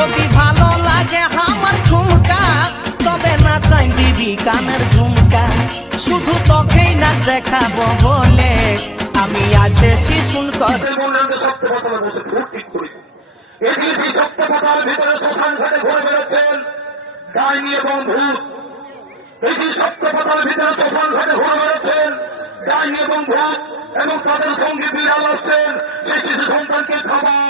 যদি ভালো লাগে আমার ঠুমকা তবে না চাই দিবি কানের ঝুমকা শুধু তোকেই না দেখাবো বলে আমি এসেছি শুনকর ভিতরে শ্মশান ঘাটে ঘুরে বেড়াচ্ছেন ডাইনি এবং ভূত। এটি সত্যপতার ভিতরে শ্মশান ঘাটে ঘুরে বেড়াচ্ছেন ডাইনি এবং ভূত এবং তাদের সঙ্গে বিড়াল আসছেন সেই শিশু সন্তানকে খাবার